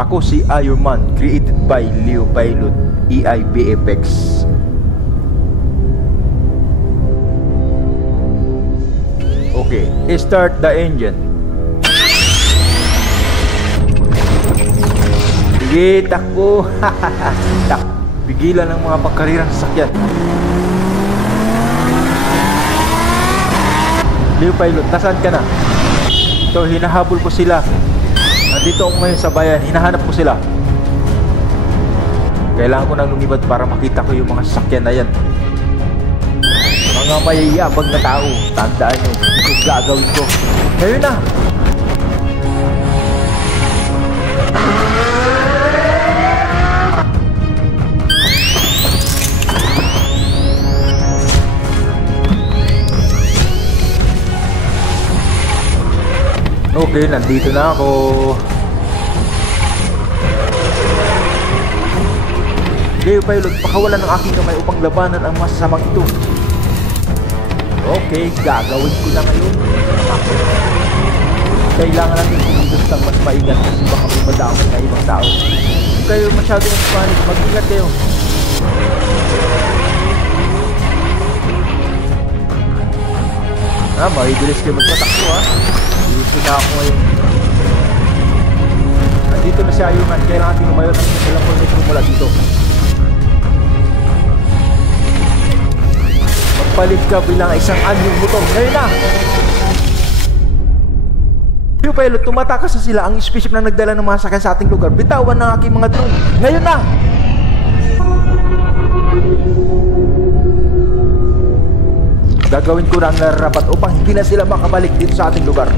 Ako si Iron Man, created by Leo Pilot, EI VFX. Okay, start the engine. Sige, takbo. Pigilan ng mga pagkarirang sasakyan. Leo Pilot, nasaan ka na? Ito, hinahabol ko sila. Nandito ako ngayon sa bayan, hinahanap ko sila. Kailangan ko nang lumipad para makita ko yung mga sasakyan na yan. Mga mayayabag na tao, tandaan nyo, kung gagawin ko. Ngayon na! Okay, nandito na ako. Leo Pilot, pakawalan ng aking kamay upang labanan ang masasamang ito. Okay, gagawin ko na ngayon. Kailangan natin kumilos ng mas maingat kasi baka may madamay na ibang tao. Kung kayo masyadong panic, mag-ingat kayo. Mabibilis kayo magpatakbo ha. Dito na ako ngayon. Nandito na si Iron Man. Kailangan tinumayo ng ilang kilometro mula dito. Magpalit ka bilang isang anyong butong. Ngayon na! Leo Pilot, tumatakas na sila. Ang spaceship na nagdala ng mga sakyan sa ating lugar. Bitawan ng aking mga drone. Ngayon na! Gagawin ko na ang narapat upang hindi na sila makabalik dito sa ating lugar.